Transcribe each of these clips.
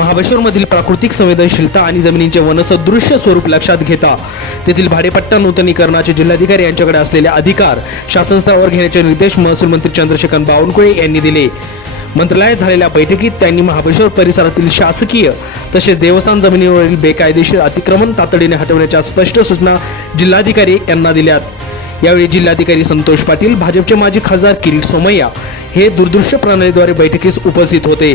महाबळेश्वरमधील प्राकृतिक संवेदनशीलता आणि जमिनीचे वनसदृश्य स्वरूप लक्षात घेता. तेथील भाडेपट्टा नूतनीकरणाचे जिल्हाधिकारी यांच्याकडे असलेले अधिकार शासन स्तरावर घेण्याचे निर्देश महसूल मंत्री चंद्रशेखर बावनकुळे यांनी दिले. मंत्रालयात झालेल्या बैठकीत त्यांनी महाबळेश्वर परिसरातील शासकीय तसेच देवस्थान जमिनीवरील बेकायदेशीर अतिक्रमण तातडीने हटवण्याच्या स्पष्ट सूचना जिल्हाधिकारी यांना दिल्यात. यावेळी जिल्हाधिकारी संतोष पाटील भाजपचे माजी खासदार किरीट सोमय्या हे दूरदृश्य प्रणालीद्वारे बैठकीस उपस्थित होते.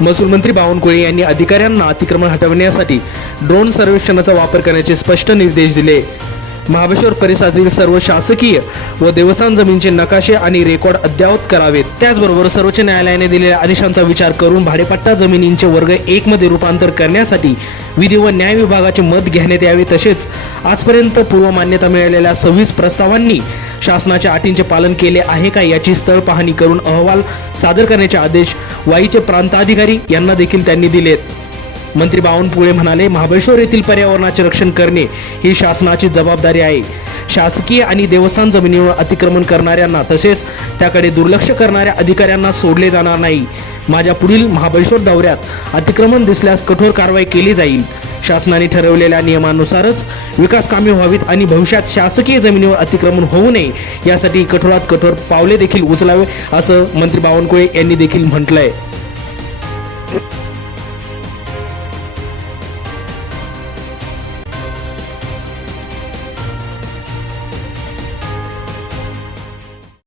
महसूल मंत्री बावनकुळे यांनी अधिकाऱ्यांना अतिक्रमण हटवण्यासाठी ड्रोन सर्वेक्षणाचा वापर करण्याचे स्पष्ट निर्देश दिले. महाबळेश्वर परिसरातील सर्व शासकीय व देवस्थान जमिनीचे नकाशे आणि रेकॉर्ड अद्ययावत करावेत. त्याचबरोबर सर्वोच्च न्यायालयाने दिलेल्या आदेशांचा विचार करून भाडेपट्टा जमिनींचे वर्ग एक मध्ये रूपांतर करण्यासाठी विधी व न्याय विभागाचे मत घेण्यात यावे तसेच आजपर्यंत पूर्व मान्यता मिळालेल्या सव्वीस प्रस्तावांनी शासनाच्या अटींचे पालन केले आहे का याची स्थळ पाहणी करून अहवाल सादर करण्याचे आदेश वाईचे प्रांताधिकारी यांना देखील त्यांनी दिलेत. मंत्री बावनकुळे म्हणाले महाबळेश्वर येथील पर्यावरणाचे रक्षण करणे ही शासनाची जबाबदारी आहे. शासकीय आणि देवस्थान जमिनीवर अतिक्रमण करणाऱ्यांना तसेच त्याकडे दुर्लक्ष करणाऱ्या अधिकाऱ्यांना सोडले जाणार नाही. माझ्या पुढील महाबळेश्वर दौऱ्यात अतिक्रमण दिसल्यास कठोर कारवाई केली जाईल. शासनाने ठरवलेल्या नियमानुसारच विकास कामे व्हावीत आणि भविष्यात शासकीय जमिनीवर अतिक्रमण होऊ नये यासाठी कठोरात कठोर पावले देखील उचलावे असं मंत्री बावनकुळे यांनी देखील म्हटलंय.